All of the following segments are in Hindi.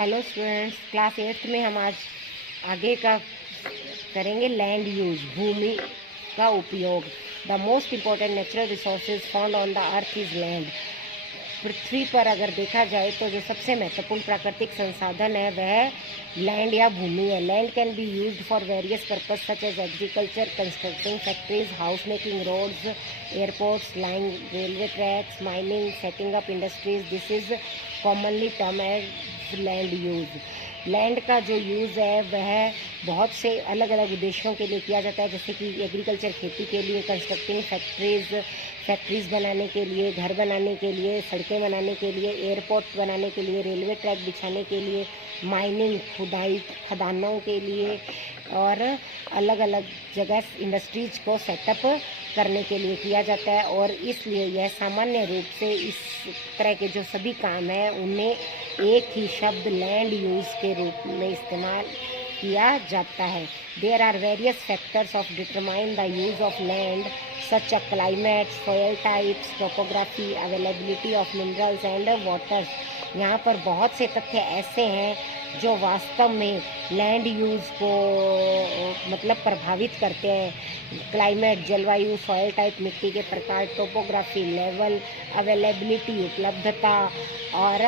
हेलो स्टूडेंट्स, क्लास 8th में हम आज आगे का करेंगे लैंड यूज, भूमि का उपयोग। The most important natural resources found on the earth is land. पृथ्वी पर अगर देखा जाए तो जो सबसे महत्वपूर्ण प्राकृतिक संसाधन है वह लैंड या भूमि है। Land can be used for various purpose such as agriculture, constructing factories, house making, roads, airports, laying railway tracks, mining, setting up industries. This is commonly term as land use. Land का जो यूज़ है वह बहुत से अलग अलग उद्देश्यों के लिए किया जाता है, जैसे कि एग्रीकल्चर खेती के लिए, कंस्ट्रक्टिंग फैक्ट्रीज बनाने के लिए, घर बनाने के लिए, सड़कें बनाने के लिए, एयरपोर्ट बनाने के लिए, रेलवे ट्रैक बिछाने के लिए, माइनिंग खुदाई खदानों के लिए और अलग अलग जगह इंडस्ट्रीज को सेटअप करने के लिए किया जाता है। और इसलिए यह सामान्य रूप से इस तरह के जो सभी काम हैं उन्हें एक ही शब्द लैंड यूज़ के रूप में इस्तेमाल किया जाता है। There are various factors of determine the use of land such a climate, soil types, topography, availability of minerals and waters. यहाँ पर बहुत से तथ्य ऐसे हैं जो वास्तव में लैंड यूज़ को मतलब प्रभावित करते हैं। क्लाइमेट, जलवायु, सॉयल टाइप, मिट्टी के प्रकार, टोपोग्राफी, लेवल, अवेलेबिलिटी, उपलब्धता और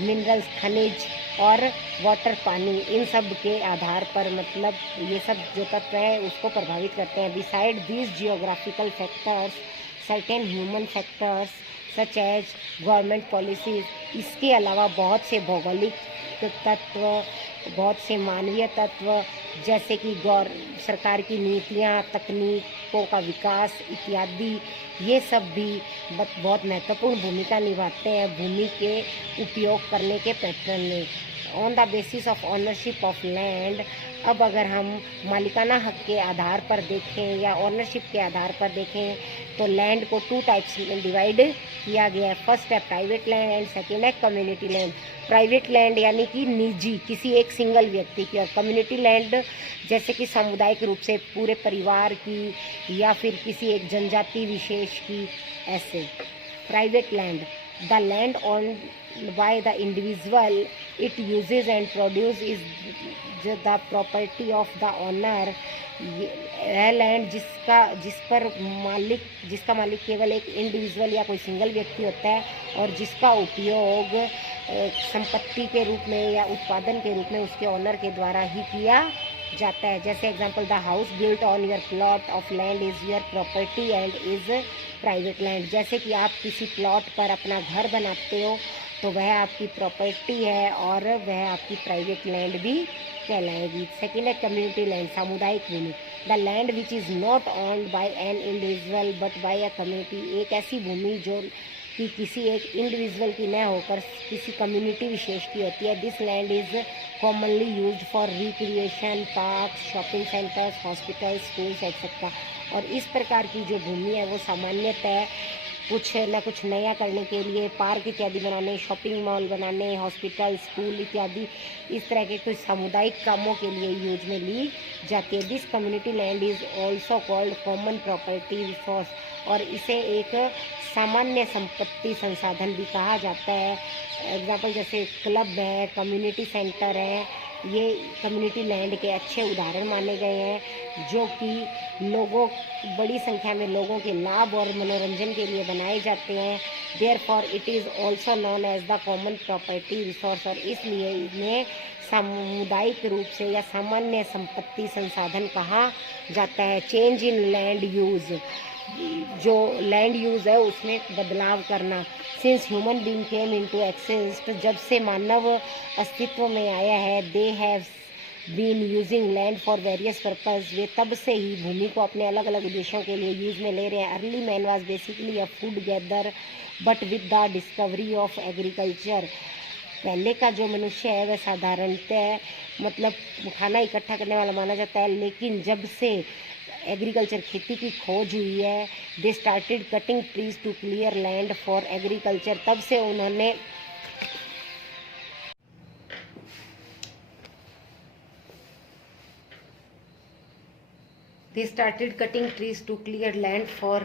मिनरल्स, खनिज और वाटर, पानी, इन सब के आधार पर मतलब ये सब जो तत्व हैं उसको प्रभावित करते हैं। Besides these geographical factors certain human factors such as government policies. इसके अलावा बहुत से भौगोलिक तत्व, बहुत से मानवीय तत्व जैसे कि सरकार की नीतियाँ, तकनीकों का विकास इत्यादि, ये सब भी बहुत महत्वपूर्ण भूमिका निभाते हैं भूमि के उपयोग करने के पैटर्न में। On the basis of ownership of land, अब अगर हम मालिकाना हक के आधार पर देखें या ऑनरशिप के आधार पर देखें तो लैंड को 2 टाइप्स में डिवाइड किया गया है। फर्स्ट है प्राइवेट लैंड एंड सेकेंड है कम्युनिटी लैंड। प्राइवेट लैंड यानी कि निजी, किसी एक सिंगल व्यक्ति की, और कम्युनिटी लैंड जैसे कि सामुदायिक रूप से पूरे परिवार की या फिर किसी एक जनजाति विशेष की। ऐसे private land, the land owned by the individual it uses and produce is the property of the owner। यह लैंड जिसका मालिक केवल एक इंडिविजुअल या कोई सिंगल व्यक्ति होता है और जिसका उपयोग संपत्ति के रूप में या उत्पादन के रूप में उसके ओनर के द्वारा ही किया जाता है। जैसे example, the house built on your plot of land is your property and is private land. जैसे कि आप किसी प्लॉट पर अपना घर बनाते हो तो वह आपकी प्रॉपर्टी है और वह आपकी प्राइवेट लैंड भी कहलाएगी। सेकेंड है कम्युनिटी लैंड, सामुदायिक भूमि। The land which is not owned by an individual but by a community. एक ऐसी भूमि जो कि किसी एक इंडिविजुअल की न होकर किसी कम्युनिटी विशेष की होती है। This land is commonly used for recreation, parks, shopping centres, hospitals, schools etcetera. और इस प्रकार की जो भूमि है वो सामान्यतः कुछ न कुछ नया करने के लिए, पार्क इत्यादि बनाने, शॉपिंग मॉल बनाने, हॉस्पिटल, स्कूल इत्यादि इस तरह के कुछ सामुदायिक कामों के लिए यूज में ली जाती है। This community land is also called common property resource, और इसे एक सामान्य संपत्ति संसाधन भी कहा जाता है। एग्जाम्पल जैसे क्लब है, कम्युनिटी सेंटर है, ये कम्युनिटी लैंड के अच्छे उदाहरण माने गए हैं जो कि बड़ी संख्या में लोगों के लाभ और मनोरंजन के लिए बनाए जाते हैं। Therefore it is also known as the common property resource, और इसलिए इन्हें सामुदायिक रूप से या सामान्य संपत्ति संसाधन कहा जाता है। चेंज इन लैंड यूज़, जो लैंड यूज़ है उसमें बदलाव करना। Since human being came into exist, जब से मानव अस्तित्व में आया है, they have been using land for various purpose. वे तब से ही भूमि को अपने अलग अलग उद्देश्यों के लिए यूज में ले रहे हैं। Early man was basically a food gather but with the discovery of agriculture. पहले का जो मनुष्य है वह साधारणतः मतलब खाना इकट्ठा करने वाला माना जाता है, लेकिन जब से एग्रीकल्चर खेती की खोज हुई है, they started cutting trees to clear land for agriculture. तब से उन्होंने They started cutting trees to clear land for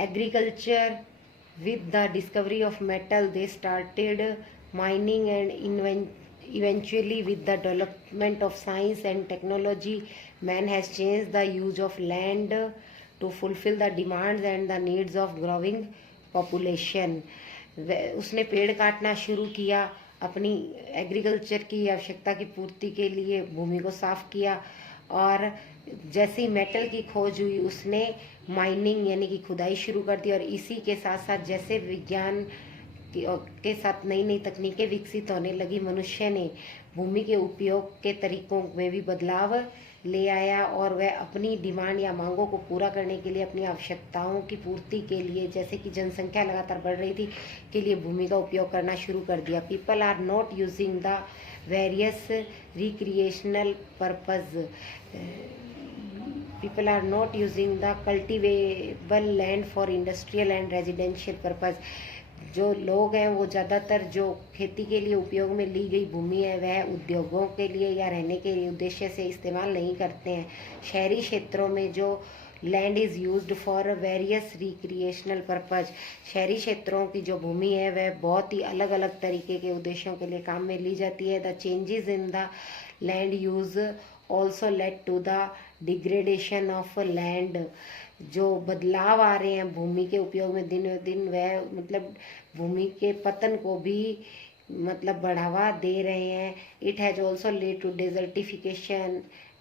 agriculture. With the discovery of metal, they started mining, and eventually with the development of science and technology, man has changed the use of land to fulfill the demands and the needs of growing population. उसने पेड़ काटना शुरू किया, अपनी एग्रीकल्चर की आवश्यकता की पूर्ति के लिए भूमि को साफ किया, और जैसी मेटल की खोज हुई उसने माइनिंग यानी कि खुदाई शुरू कर दी, और इसी के साथ साथ जैसे विज्ञान के साथ नई नई तकनीकें विकसित होने लगी, मनुष्य ने भूमि के उपयोग के तरीकों में भी बदलाव ले आया, और वह अपनी डिमांड या मांगों को पूरा करने के लिए, अपनी आवश्यकताओं की पूर्ति के लिए, जैसे कि जनसंख्या लगातार बढ़ रही थी, के लिए भूमि का उपयोग करना शुरू कर दिया. People are not using the various recreational purpose. People are not using the cultivable land for industrial and residential purpose. जो लोग हैं वो ज़्यादातर जो खेती के लिए उपयोग में ली गई भूमि है वह उद्योगों के लिए या रहने के उद्देश्य से इस्तेमाल नहीं करते हैं. शहरी क्षेत्रों में जो land is used for various recreational purpose, शहरी क्षेत्रों की जो भूमि है वह बहुत ही अलग अलग तरीके के उद्देश्यों के लिए काम में ली जाती है. The changes in the land use also led to the degradation of land. जो बदलाव आ रहे हैं भूमि के उपयोग में दिन दिन, वह मतलब भूमि के पतन को भी मतलब बढ़ावा दे रहे हैं. It has also led to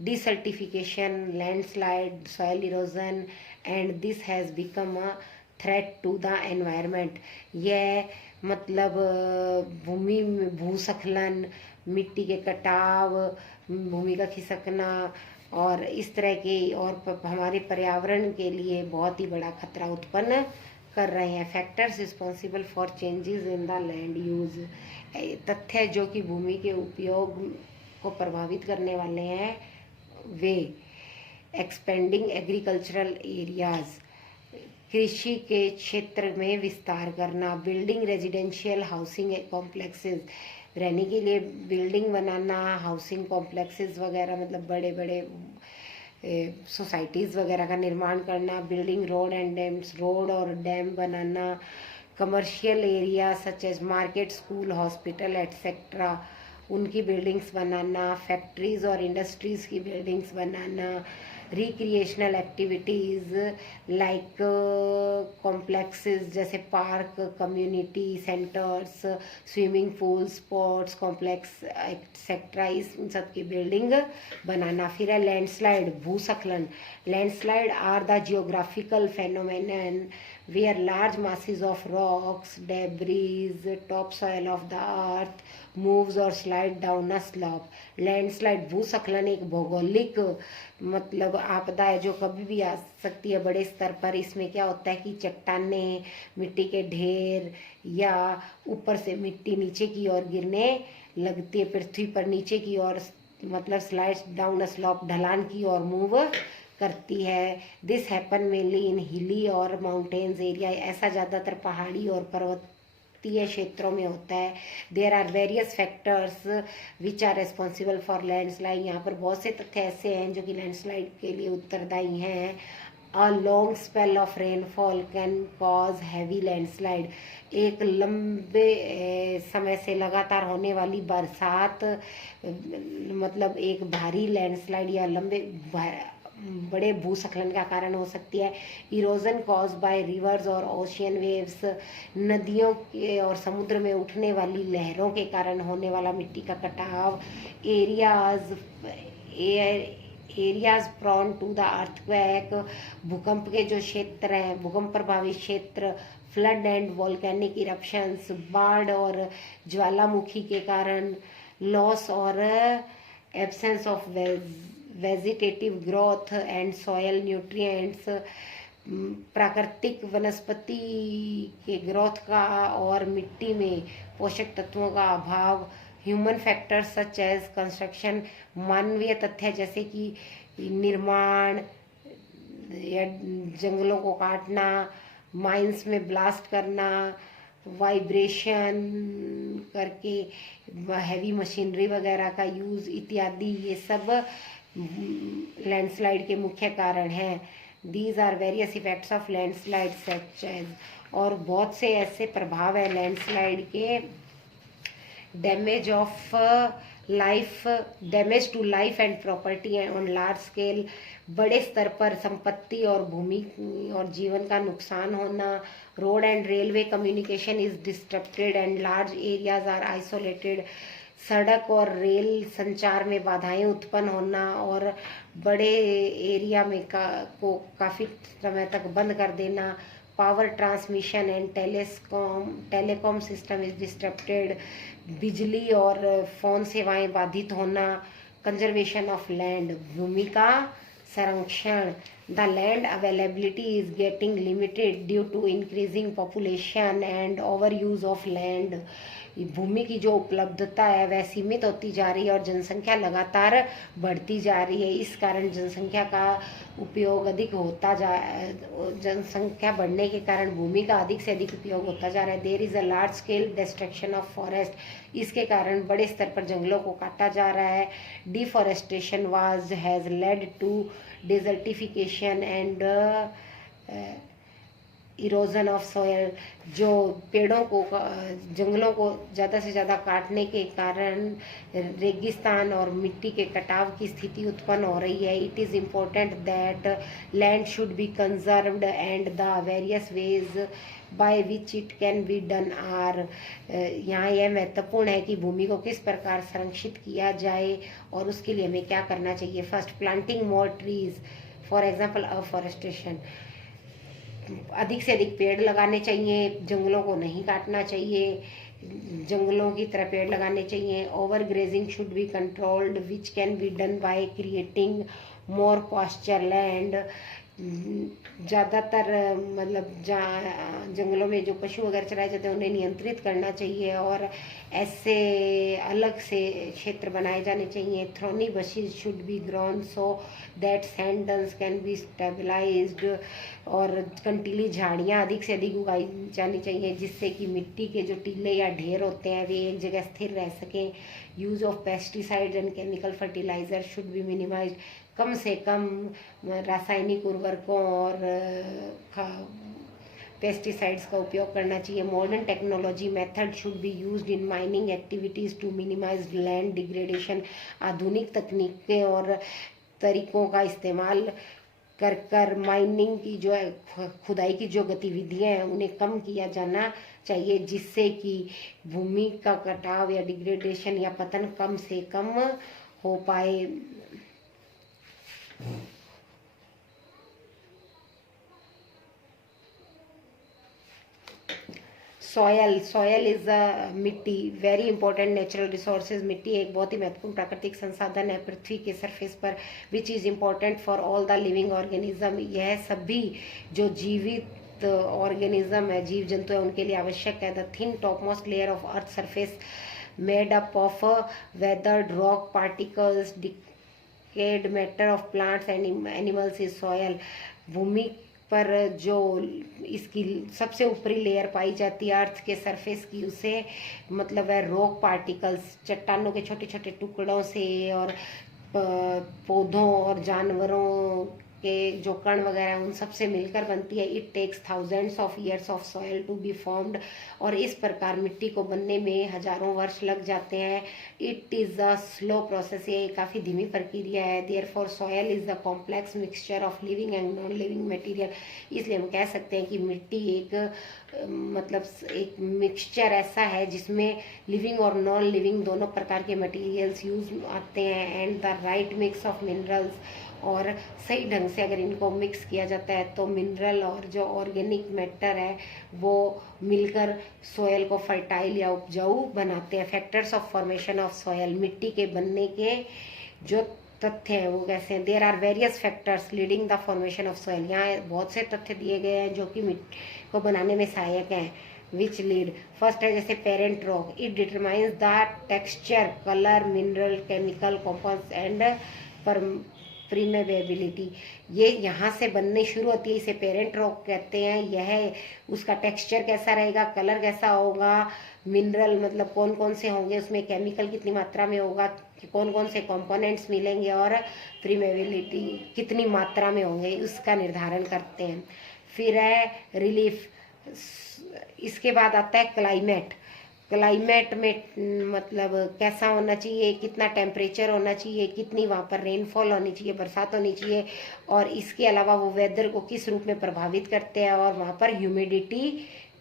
desertification, landslide, soil erosion, and this has become a threat to the environment. यह मतलब भूमि में भूस्खलन, मिट्टी के कटाव, भूमि का खिसकना और इस तरह के और हमारे पर्यावरण के लिए बहुत ही बड़ा खतरा उत्पन्न कर रहे हैं. Factors responsible for changes in the land use. तथ्य जो कि भूमि के उपयोग को प्रभावित करने वाले हैं वे: एक्सपेंडिंग एग्रीकल्चरल एरियाज, कृषि के क्षेत्र में विस्तार करना, बिल्डिंग रेजिडेंशियल हाउसिंग कॉम्प्लेक्सेस, रहने के लिए बिल्डिंग बनाना, हाउसिंग कॉम्प्लेक्सेस वगैरह मतलब बड़े बड़े सोसाइटीज़ वगैरह का निर्माण करना, building road and dams, road और डैम बनाना, commercial area such as market, school, hospital etcetera, उनकी बिल्डिंग्स बनाना, फैक्ट्रीज़ और इंडस्ट्रीज़ की बिल्डिंग्स बनाना, रिक्रिएशनल एक्टिविटीज़ लाइक कॉम्प्लेक्सेस जैसे park, community centres, swimming pool, sports complex etcetera, इस सब की बिल्डिंग बनाना. फिर है लैंडस्लाइड, भूस्खलन. Landslide are the geographical phenomenon where large masses of rocks, debris, topsoil of the earth moves or slide down a slope. Landslide, भूस्खलन एक भौगोलिक मतलब आपदा है जो कभी भी आ सकती है बड़े स्तर पर. इसमें क्या होता है कि चट्टानें, मिट्टी के ढेर या ऊपर से मिट्टी नीचे की ओर गिरने लगती है पृथ्वी पर, नीचे की ओर मतलब स्लाइड्स डाउन अ स्लोप, ढलान की ओर मूव करती है. दिस हैपन मेनली इन हिली और माउंटेन्स एरिया. ऐसा ज़्यादातर पहाड़ी और पर्वतीय क्षेत्रों में होता है. There are various factors which are responsible for landslide. यहाँ पर बहुत से तथ्य ऐसे हैं जो कि लैंडस्लाइड के लिए उत्तरदायी हैं. A long spell of rainfall can cause heavy landslide. एक लंबे समय से लगातार होने वाली बरसात मतलब एक भारी लैंडस्लाइड या लंबे बड़े भूस्खलन का कारण हो सकती है. इरोजन कॉज बाय रिवर्स और ओशियन वेव्स, नदियों के और समुद्र में उठने वाली लहरों के कारण होने वाला मिट्टी का कटाव. Areas prone to the earthquake, भूकंप के जो क्षेत्र हैं, भूकंप प्रभावित क्षेत्र. फ्लड एंड वॉल्केनिक इरप्शंस, बाढ़ और ज्वालामुखी के कारण. लॉस और absence of vegetative growth and soil nutrients, प्राकृतिक वनस्पति के ग्रोथ का और मिट्टी में पोषक तत्वों का अभाव. Human factors such as construction, मानवीय तथ्य जैसे कि निर्माण या जंगलों को काटना, माइंस में ब्लास्ट करना, वाइब्रेशन करके हैवी मशीनरी वगैरह का यूज़ इत्यादि, ये सब लैंडस्लाइड के मुख्य कारण हैं. These are various effects of landslide such as. और बहुत से ऐसे प्रभाव है लैंडस्लाइड के damage of life, damage to life and property on large scale, बड़े स्तर पर संपत्ति और भूमि और जीवन का नुकसान होना। Road and railway communication is disturbed and large areas are isolated, सड़क और रेल संचार में बाधाएं उत्पन्न होना और बड़े एरिया में को काफ़ी समय तक बंद कर देना। Power transmission and telecom system is disturbed, बिजली और फोन सेवाएं बाधित होना। कंजर्वेशन ऑफ लैंड, भूमि का संरक्षण। The land availability is getting limited due to increasing population and over use of land, भूमि की जो उपलब्धता है वह सीमित होती जा रही है और जनसंख्या लगातार बढ़ती जा रही है। इस कारण जनसंख्या का उपयोग अधिक होता जनसंख्या बढ़ने के कारण भूमि का अधिक से अधिक उपयोग होता जा रहा है। There is a large scale destruction of forest, इसके कारण बड़े स्तर पर जंगलों को काटा जा रहा है। Deforestation was has led to desertification and erosion of soil, जो पेड़ों को जंगलों को ज़्यादा से ज़्यादा काटने के कारण रेगिस्तान और मिट्टी के कटाव की स्थिति उत्पन्न हो रही है। It is important that land should be conserved and the various ways by which it can be done are, यहाँ यह महत्वपूर्ण है कि भूमि को किस प्रकार संरक्षित किया जाए और उसके लिए हमें क्या करना चाहिए। First, planting more trees, for example afforestation, अधिक से अधिक पेड़ लगाने चाहिए, जंगलों को नहीं काटना चाहिए, जंगलों की तरह पेड़ लगाने चाहिए। Over grazing should be controlled which can be done by creating more pasture land, ज़्यादातर मतलब जंगलों में जो पशु वगैरह चलाए जाते हैं उन्हें नियंत्रित करना चाहिए और ऐसे अलग से क्षेत्र बनाए जाने चाहिए। Thorny bushes should be grown so that sand dunes can be stabilised, और कंटीली झाड़ियाँ अधिक से अधिक उगाई जानी चाहिए जिससे कि मिट्टी के जो टीले या ढेर होते हैं वे एक जगह स्थिर रह सकें। Use of pesticides and chemical fertiliser should be minimise, कम से कम रासायनिक उर्वरकों और पेस्टिसाइड्स का उपयोग करना चाहिए। Modern technology method should be used in mining activities to minimise land degradation, आधुनिक तकनीकें और तरीकों का इस्तेमाल कर माइनिंग की जो खुदाई की जो गतिविधियां हैं उन्हें कम किया जाना चाहिए जिससे कि भूमि का कटाव या डिग्रेडेशन या पतन कम से कम हो पाए। सॉयल इज अ मिट्टी, वेरी इंपॉर्टेंट नेचुरल रिसोर्सेज। मिट्टी एक बहुत ही महत्वपूर्ण प्राकृतिक संसाधन है पृथ्वी के सरफेस पर, which is important for all the living organism, यह सभी जो जीवित ऑर्गेनिज्म है, जीव जंतु है, उनके लिए आवश्यक है। The thin topmost layer of earth surface made up of weathered rock particles, decayed matter of plants and animals is soil, भूमि पर जो इसकी सबसे ऊपरी लेयर पाई जाती है अर्थ के सरफेस की, उसे मतलब है रॉक पार्टिकल्स, चट्टानों के छोटे छोटे टुकड़ों से और पौधों और जानवरों के जो कण वगैरह उन सब से मिलकर बनती है। It takes thousands of years of soil to be formed, और इस प्रकार मिट्टी को बनने में हजारों वर्ष लग जाते हैं। It is a slow process, ये काफ़ी धीमी प्रक्रिया है। Therefore soil is the complex mixture of living and non living material, इसलिए हम कह सकते हैं कि मिट्टी एक मतलब एक मिक्सचर ऐसा है जिसमें लिविंग और नॉन लिविंग दोनों प्रकार के मटेरियल्स यूज आते हैं। And the right mix of minerals, और सही ढंग से अगर इनको मिक्स किया जाता है तो मिनरल और जो ऑर्गेनिक मैटर है वो मिलकर सॉयल को फर्टाइल या उपजाऊ बनाते हैं। Factors of formation of soil, मिट्टी के बनने के जो तथ्य हैं वो कैसे हैं। There are various factors leading the formation of soil, यहाँ बहुत से तथ्य दिए गए हैं जो कि मिट्टी को बनाने में सहायक हैं। विच लीड, फर्स्ट है जैसे parent rock, it determines the texture, colour, mineral, chemical compounds and permeability, ये यहाँ से बनने शुरू होती है, इसे पेरेंट रॉक कहते हैं। यह उसका टेक्सचर कैसा रहेगा, कलर कैसा होगा, मिनरल मतलब कौन कौन से होंगे उसमें, केमिकल कितनी मात्रा में होगा, कौन कौन से कंपोनेंट्स मिलेंगे, और परमेबिलिटी कितनी मात्रा में होंगे उसका निर्धारण करते हैं। फिर है रिलीफ, इसके बाद आता है क्लाइमेट। क्लाइमेट में मतलब कैसा होना चाहिए, कितना टेम्परेचर होना चाहिए, कितनी वहाँ पर रेनफॉल होनी चाहिए, बरसात होनी चाहिए, और इसके अलावा वो वेदर को किस रूप में प्रभावित करते हैं, और वहाँ पर ह्यूमिडिटी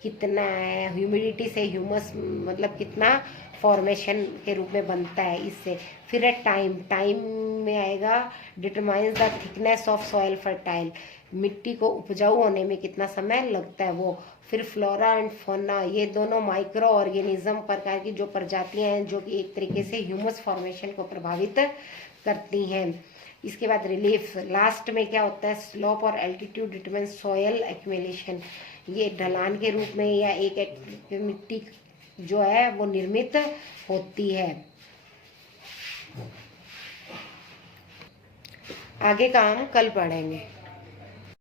कितना है, ह्यूमिडिटी से ह्यूमस मतलब कितना फॉर्मेशन के रूप में बनता है इससे। फिर है टाइम में आएगा determines the thickness of soil fertile, मिट्टी को उपजाऊ होने में कितना समय लगता है वो। फिर फ्लोरा एंड फौना, ये दोनों माइक्रो ऑर्गेनिज्म प्रकार की जो प्रजातियां हैं जो कि एक तरीके से ह्यूमस फॉर्मेशन को प्रभावित करती हैं। इसके बाद रिलीफ, लास्ट में क्या होता है, स्लोप और एल्टीट्यूड डिटरमाइन सॉयल एक्यूमुलेशन, ये ढलान के रूप में या एक मिट्टी जो है वो निर्मित होती है। आगे का हम कल पढ़ेंगे।